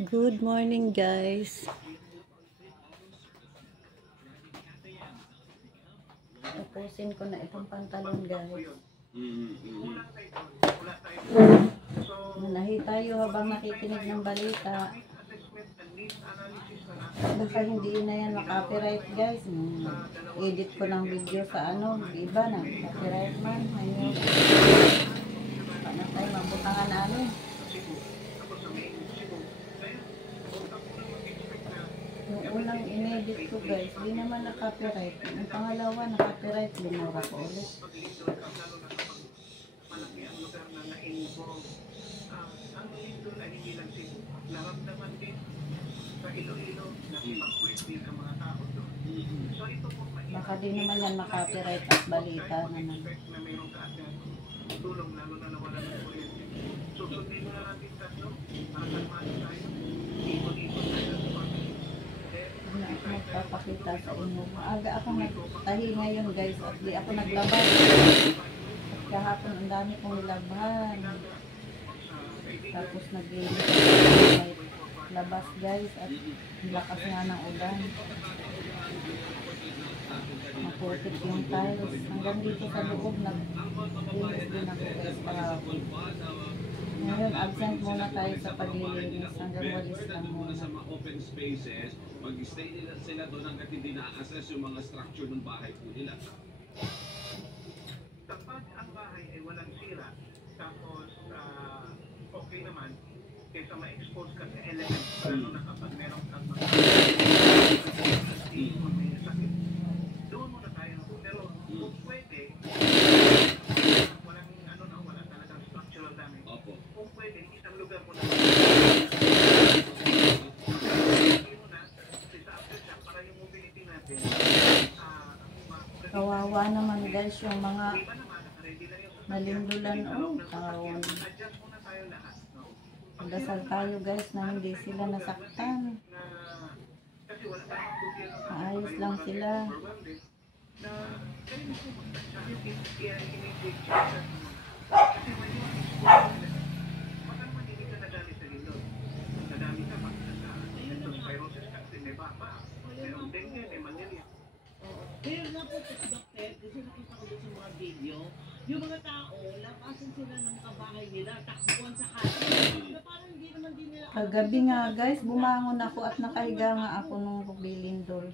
Good morning, guys. Tapusin ko na itong pantalon, guys. Manahi tayo habang nakikinig ng balita. Baka hindi na yan makapiright, guys. Edit ko ng video sa iba na copyright man. Ayun. Paano tayo mabutangan namin? Yung unang inedit ko, guys, di naman na-copyright. Yung pangalawa, na-copyright. Linura ko ulit. Baka di naman yan ma-copyright at balita naman. Magpapakita sa inyo. Maaga ako nagtahi ngayon, guys, at di ako naglabas. At kahapon ang dami kong nilabhan. Tapos labas, guys, at lakas nga ng ulan. Maputik yung tiles. Hanggang dito sa loob, nag-linis din ako, guys, kahapon. Ngayon, absent muna tayo sa paglilinis. Hanggang walis lang muna. Sa mga open spaces, mag-stay nila sila doon hanggat hindi na-assess yung mga structure ng bahay po nila. Kapag ang bahay ay walang sira, tapos okay naman, kaysa ma-expose ka sa elements, lalo na kapag meron kang mga sakit, doon muna tayo. Pero kung pwede, wala talagang structural damage. Kung pwede, isang lugar mo na para yung mobility natin. Kawawa naman, guys, yung mga nalindulan. Taon. Magdasal tayo, guys, na hindi sila nasaktan. Maayos lang sila. Pero na po, Dr. kasi nakita ko doon sa mga video, yung mga tao, lapasan sila ng kabahay nila, takbuhan sa hati. Na parang hindi naman din nila... Kagabi nga, guys, bumangon ako at nakahiga nga ako nung bilindol.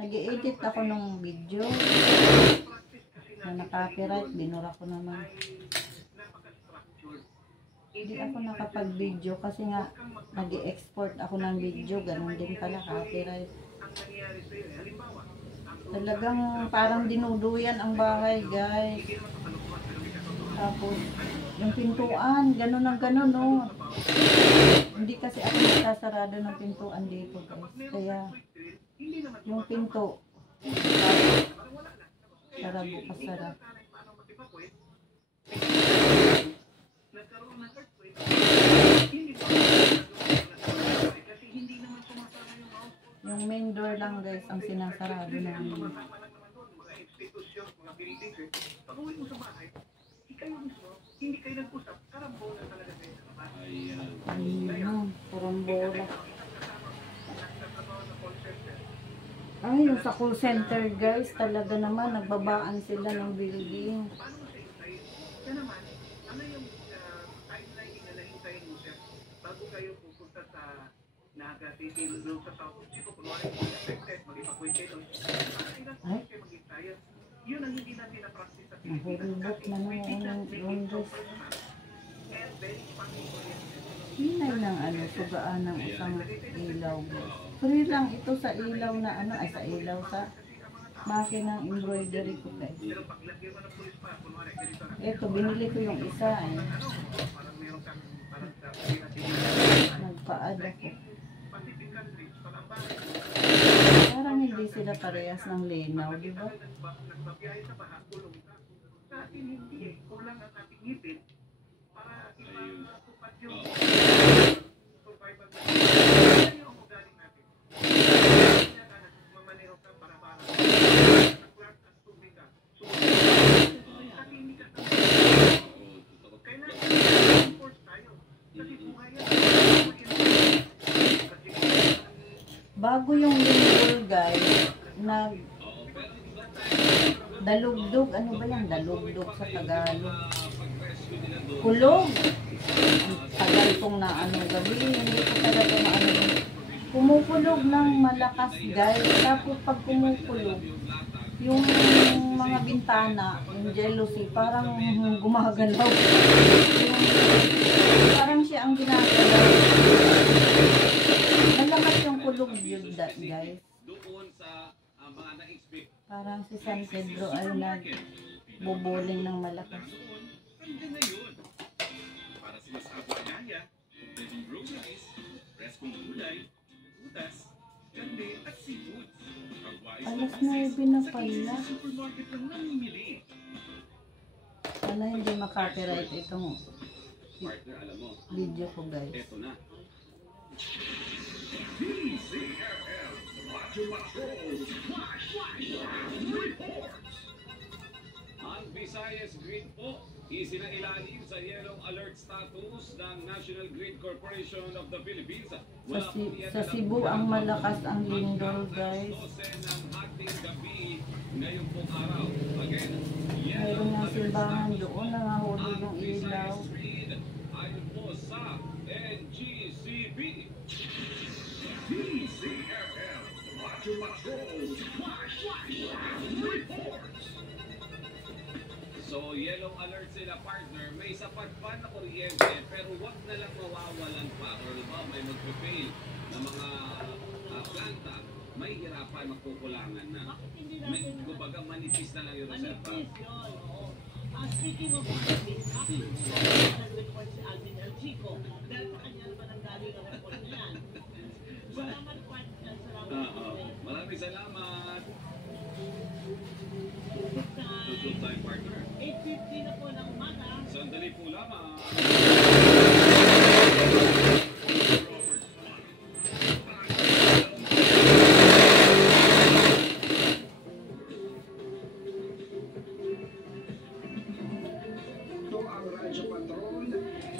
Nag-i-edit ako nung video. Na naka-copyright, binura ko naman. Hindi ako nakapag-video kasi nga nag-i-export ako ng video. Ganun din pala, copyright. Talagang parang dinuduyan ang bahay, guys. Tapos, yung pintuan, ganun ang ganun, no. Hindi kasi ako nagsasarado ng pintuan dito, guys. Kaya, yung pinto, sarap bukas sarap. Yung main door lang, guys, ang sinasarado namin. Pag-uwi mo sa bahay, ikaw mismo, hindi kayo nag-usap, karambola talaga kayo sa bahay. Ayun, karambola. Ay, yung sa call center, guys, talaga naman, nagbabaan sila ng building. Paano mo sa insight? Kaya naman, ano yung timeline na nahintayin mo siya bago kayo pupunta sa Naga City, doon sa South Chico, kunwari affected, mag-evacuate kayo doon. Ilan po kayo mag-intayan? Yun ang hindi natin na-practice sa Pilipinas. Nahulubot na nung unang lundos. And very funny. Hinay ng sugaan ng isang ilaw. Free lang ito sa ilaw na sa ilaw sa makinang embroidery ko, guys. Ito, binili ko yung isa, Nagpa-add ako. Parang hindi sila parehas ng linaw, di ba? Nagbabiyahe sa baha, kulong ka. Sa atin hindi kulang ang ating ngipin para ipatupad yung survival na yung ugaling natin. Kaya ka nagmamaneho ka para nag-clark at tubig ka. Kasi hindi ka kailangan force tayo. Kasi buhay yan. bago yung lindol guys, nag Oo, pero dalugdog, ano ba yan? Dalugdog sa Tagalog. pag-rescue nila doon, Kulog. Ang tagal kong na ano gabi, hindi ko talaga maano. Kumukulog ng malakas guys. Tapos pag kumukulog, yung mga bintana, yung jealousy, parang gumagalaw. Parang siya ang ginagalaw. Malakas yung kulog yun that guys. doon sa mga na-expect. Parang si San Pedro ay nagbubuling ng malakas. Hanggang ngayon, para sila sa Abagaya, kompletong groceries, preskong gulay, utas, kande at seafoods. Pagwais Alas na 9 na sa pala. supermarket lang namimili. Wala, hindi makapiright itong Partner, alam mo, video ko guys. eto na. DCFM, Radyo Patrol, Flash Report. Ang Visayas Grid po, isinailalim sa yellow alert status ng National Grid Corporation of the Philippines. Sa Cebu ang malakas ang lindol guys. 12 ng ating gabi ngayong pong araw. Again, Mayroon ng simbahan doon, nangahulog ang yung ilaw. Visayas Grid ayon po sa NGCB. DCFM, Radyo Patrol, Flash Report. So, yellow alert sila partner. May sapat pa na kuryente pero wag na lang mawawalan pa. Or ba, may magpe-fail na mga planta. May hirapan, magkukulangan na. Bakit hindi May, natin kumbaga, manipis na lang yung reserva. manipis yun, oo. Speaking of manipis, actually, nag-report si Alvin El Chico. Dahil sa kanya naman ang galing ang report na yan. Salamat, partner. Salamat, partner. Maraming salamat. Good time. Tutulog tayo partner. 8:50 na po ng umaga. Sandali po lamang. Ito ang Radyo Patrol,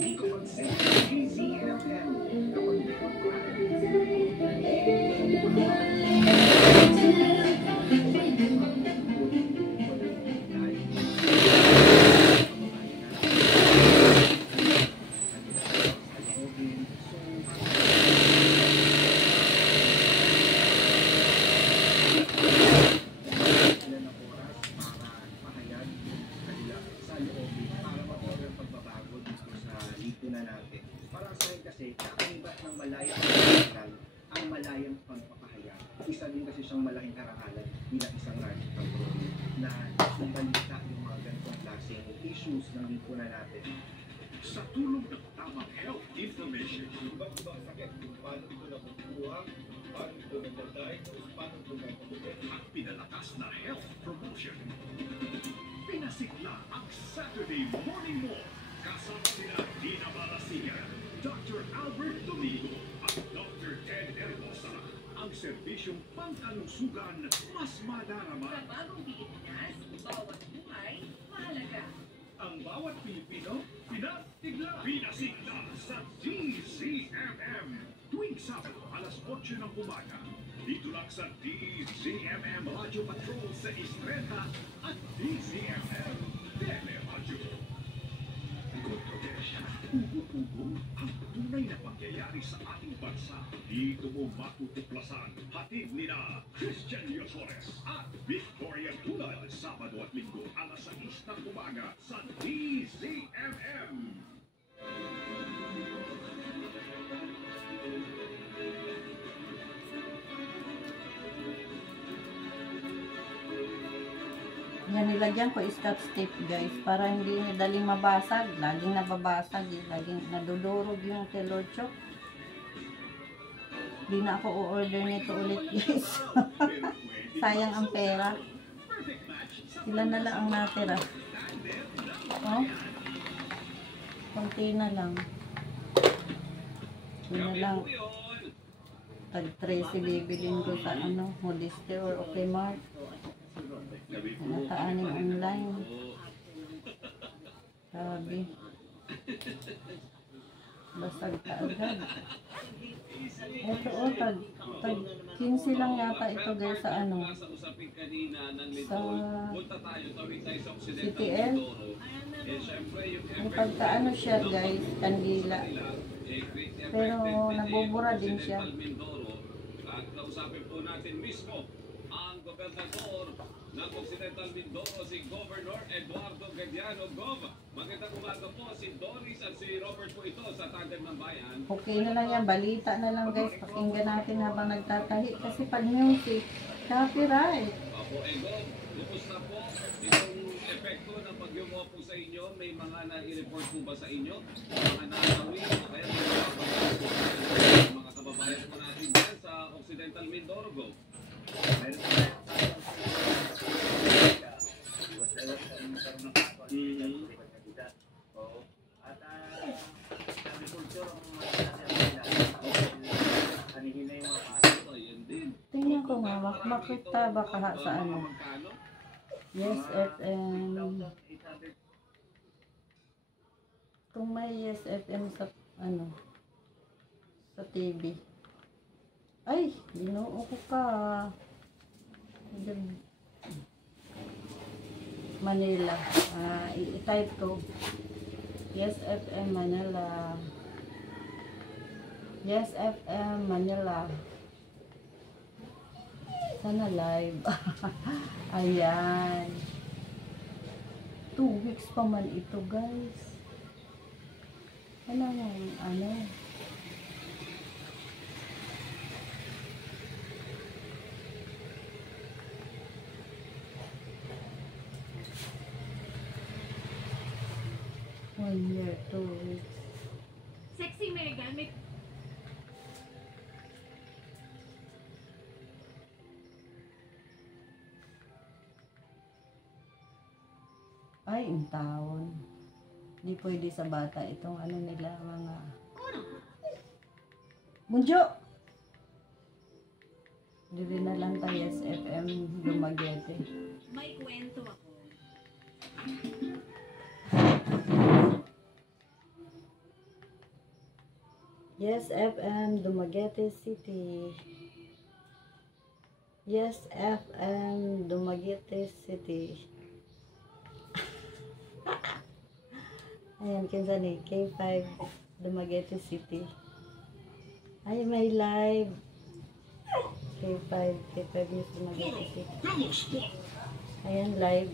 Nico Magsay, DCFM. Kapag meron ko, ilan ang oras para pahayag kanila sa loob para ma-order pagbabago dito sa lipunan natin. Para sa akin kasi, kakaiba ng malayang pagbabagal ang malayang pagpapahayag. Isa din kasi siyang malaking karangalan bilang isang radio control na ibalita yung mga ganitong klaseng issues ng lipunan natin. Sa tulong ng tamang health information. Ibang sakit, kung paano ito nakukuha, paano ito nagdadiagnose, paano ito nagpapulit. At pinalakas na health promotion. Pinasigla ang Saturday Morning Mall. Kasama sila Dina Balasiga, Dr. Albert Domingo at Dr. Ted Hermosa. Ang serbisyong pangkalusugan mas madarama. Sa bagong Pilipinas, bawat buhay, mahalaga. Ang bawat Pilipino, pinasigla. Pinasigla sa DZMM. Tuwing Sabado, alas 8 ng umaga. Dito lang sa DZMM Radio Patrol sa Istreta at DZMM Teleradyo. Kontrobersya, ugo-ugo, ang tunay na pangyayari sa ating bansa. Dito mo matutuklasan. Hatid nila Christian Yosores at Victoria Tulad. Sabado at Linggo, alas 6 ng umaga sa DZMM. Yan, nilagyan ko scotch tape guys para hindi daling mabasag. Laging nababasag, laging nadudurog yung telocho. Hindi na ako o-order nito ulit guys. Sayang ang pera. Ilan na lang ang natira. Oh, konti na lang. Ito na lang. Tag 13 bibilin ko sa ano, Modiste or Okay Mart. Nakaaning online. Sabi. Basag ka agad. Ito o, tag 15 lang yata ito guys sa ano. Sa CTL. May pagkaano siya guys, kandila. Pero nabubura din siya. At kausapin po natin mismo ang gobernador ng Occidental Mindoro, si Governor Eduardo Gadiano. Gov, magandang umaga po, si Doris at si Robert po ito sa Tandem ng Bayan. Okay na lang yan, balita na lang guys. Pakinggan natin habang nagtatahi. Kasi pag music, copyright. Opo, Gov, kumusta po itong epekto ng pagyumo po sa inyo? May mga na-report po ba sa inyo? Mga nanawi o kaya mga kababayan po natin dyan sa Occidental Mindoro, Gov? Tingnan ko nga, makita ba kaha sa ano? Yes FM. Kung may Yes FM sa ano, sa TV. Ay, ginoo ko ka. Manila. I-type ko. Yes FM Manila. Yes FM Manila. Sana live. Ayan. 2 weeks pa man ito guys. Ano. One year, 2 weeks. Sexy Megan, may Ay, yung taon. Hindi pwede sa bata itong ano nila, mga... Munjo! Dili na lang tayo SFM Dumaguete. may kwento ako. Yes FM Dumaguete City. Yes FM Dumaguete City. Ayan, kinsa ni K5 Dumaguete City. Ay, may live. K5 News Dumaguete City. Ayan, live.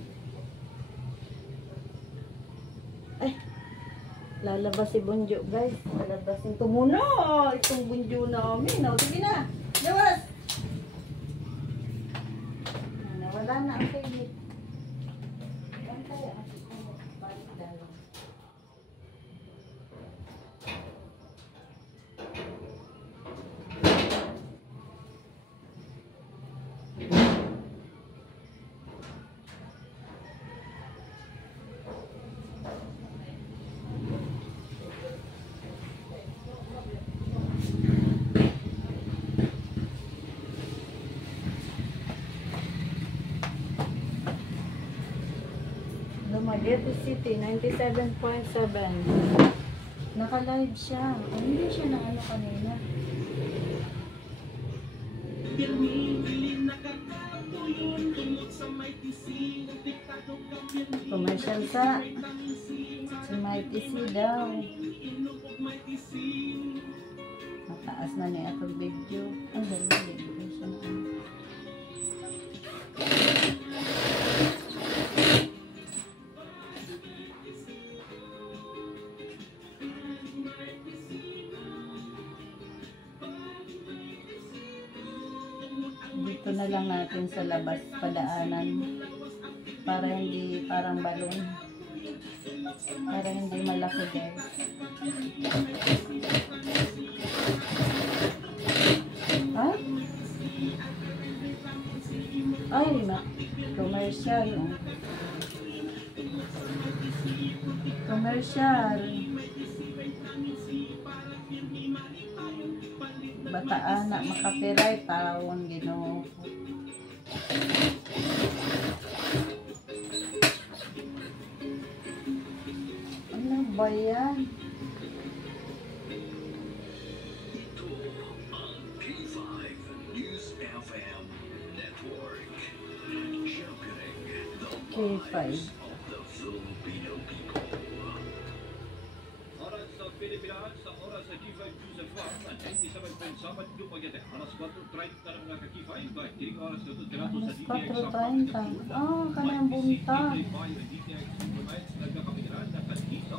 Ay, lalabas si Bunjo, guys. Lalabasin ko muna. Itong Bunjo namin. O, sige na. Labas! Nawala na ang kainit. Ayan kaya. Balik dalaw. Dumaguete City, 97.7. Naka-live siya. Ay, hindi siya na ano kanina. Commercial sa si Mighty C daw. Mataas na niya itong video. Ang galing video siya na ano. Dito na lang natin sa labas padaanan para hindi parang balon, para hindi malaki guys. Ay, commercial. Commercial. Bataan na makapiray tawon Ginoo. Ano ba yan? K5. Oras sa Pilipinas, sa oras sa G5 Joseph Farm, at 97.7 yung pagyate. Alas 4.30 na mga ka-G5, kiring oras na ito tirato sa Alas DTX 4:30. Ah, kanang buntag. Nagkakamiran na kanito.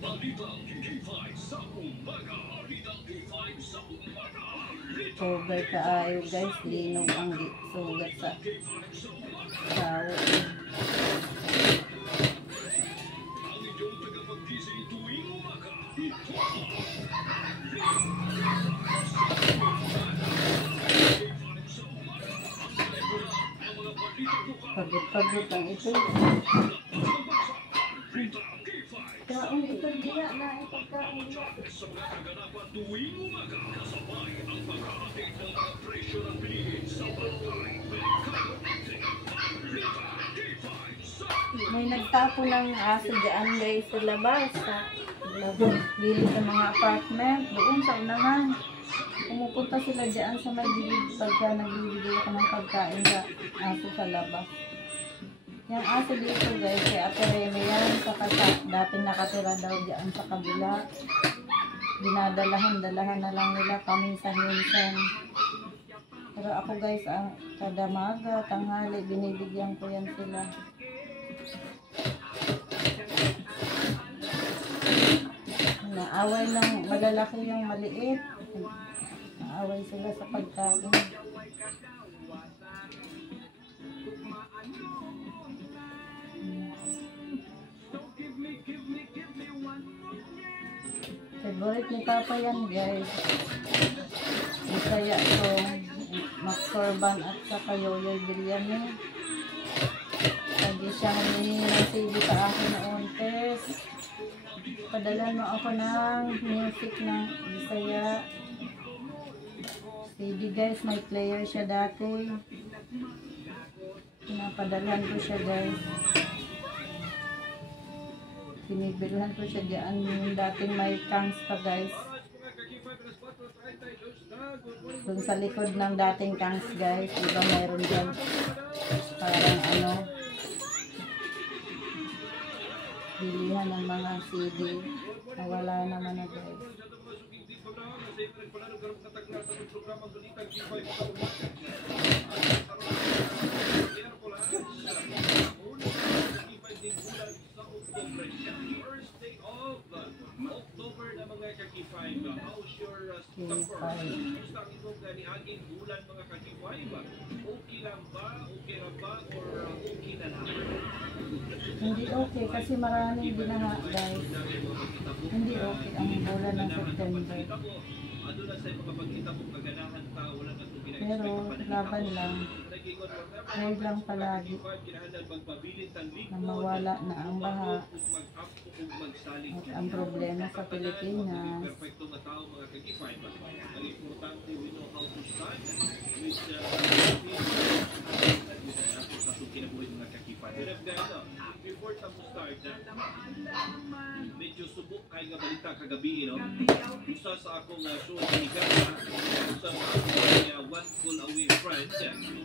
Balitang K5 sa umaga. Balitang K5 sa umaga. Sugar kaayo guys, linog ang sugat sa tao. Ang inyong tagapaggising tuwing umaga. Ito Pagod-pagod ang ito. Kaon ito diya na ipagkaon diya. sa mga kaganapan tuwing umaga. Kasabay ang pag-update ng mga presyo ng bilihin sa barangay. May nagtapo ng aso dyan guys sa labas. Sa labas, gilid sa mga apartment. Doon sa unahan. Pumupunta sila dyan sa may gilid pagka nagbibigay ako ng pagkain sa aso sa labas. Yung aso dito guys, kay Ate Rene yan, sa dating nakatira daw dyan sa kabila. Dinadalahan-dalahan na lang nila paminsan-minsan. Pero ako guys, kada maga, tanghali, binibigyan ko yan sila. Naaway lang, malalaki yung maliit. Naaway sila sa pagkain. Favorite ni Papa yan guys. Bisaya to, Macsorban at saka Yoyoy Biryani. Lagi siya humingi ng CD sa akin noon. Tess, padala mo ako ng music ng Bisaya. CD guys, may player siya dati. Pinapadalhan ko siya guys. Pinibilhan ko siya diyan yung dating may kangs pa guys. Dun sa likod ng dating kangs guys, diba mayroon dyan parang ano, bilihan ng mga CD. Nawala naman na guys. October na mga kaki-5. How's your September? Gusto ang itong ganiaging bulan mga kaki-5? Okay lang ba? Okay lang ba? Or okay na lang? Hindi okay kasi maraming binaha guys. Hindi okay ang bulan ng September. Ano na sa'yo makapagkita kung kaganahan ka, wala na itong Pero laban lang. Huwag lang palagi na mawala na ang baha. At ang problema sa Pilipinas. Perfecto na tao mga kaki-5. Ang importante, we know how to start with sa kinabuhi mga kaki-5. Pero guys, before tayo start, medyo subok kayo nga balita kagabi, no? Isa sa akong show ni Gana, isa sa akong one call away friend,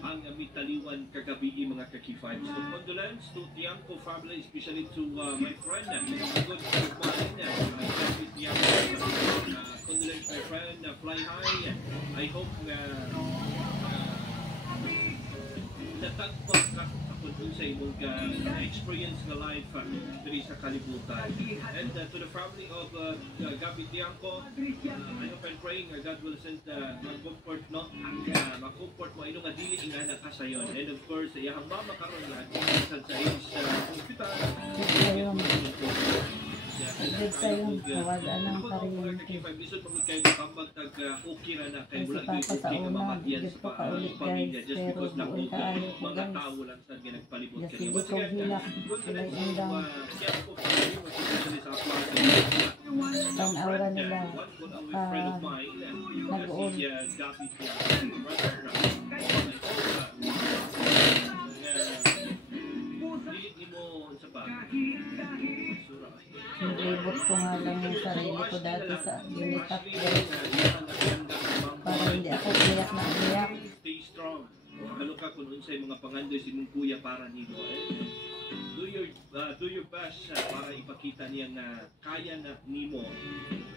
ang mitaliwan kagabi mga kaki-5. So condolence to Tiangco family, especially to my friend, good friend, my friend Tiangco. Condolence my friend, fly high. I hope natagpag ka ako dun sa imong experience na life diri sa kalibutan. And to the family of Gabi Tiangco, I hope and praying God will send mag-comfort, no? Mag-comfort mo inong adili ingana ka sayon. And of course, iyang mama karon lahat sa hospital. Agad sa'yo, nawala ng kuryente. Kasi Papa sa una, bigit ko kaulit guys, pero doon kaayo ko guys. Kasi di ko hilak, sila indang. Ang aura nila, nag-uod. Nilibot ko nga lang yung sarili ko dati sa Unitap guys. Para hindi ako iyak na iyak. Stay strong. Ano ka kung unsay mga pangandoy si mong kuya para nimo. Do your best para ipakita niya na kaya na nimo.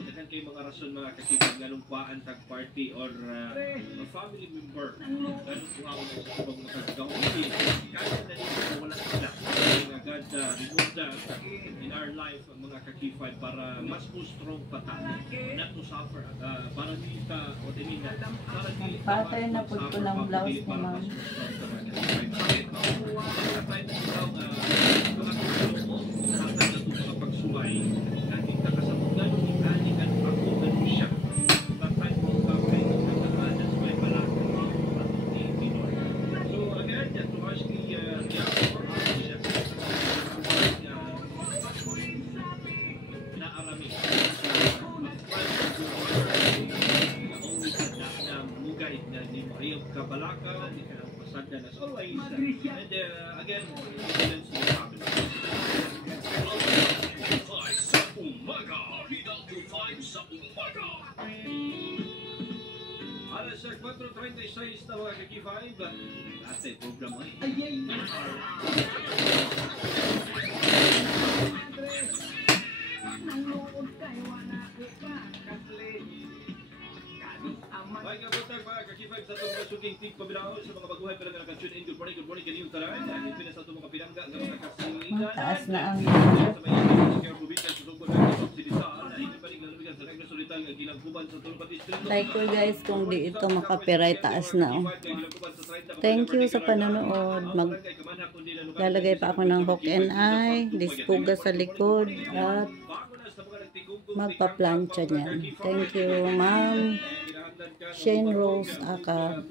Daghan kay mga rason mga kakipag nganong kuhaan tag party or a family member. Ganun kuhaan na sa ibang mga kagawin. Kaya na nimo wala sila. Nga God remove that in our life mga kakipag para mas mo strong pa ta. Not to suffer. Para di ka o din na para di Patay na po ko ng blouse ni ma'am. Kabalaka, di ka ng pasada as always. And again, excellence to the family. Sa umaga, Hidalgo 5 sa umaga. Alas 4:36 na mga kaki-5. Ate, program mo eh. May kabutang mga kaki-5 sa itong masuging tig pabinaon sa mga baguhay pero nga naka-tune in. Good morning kaniyong taran. Dahil pina sa itong mga pinangga sa mga kasilingan. Mataas na ang Sa may ibig sa probinsya sa tungkol ng Occidental. Hindi pa rin nalubigan sa Negros Oriental nga ginagkuban sa Tulupan Distrito. Like ko guys, kung di ito makapiright, taas na oh. Thank you sa panonood. Lalagay pa ako ng hook and eye, dispuga sa likod, at magpa-plancha niyan. Thank you, Ma'am Shane Rose Aka.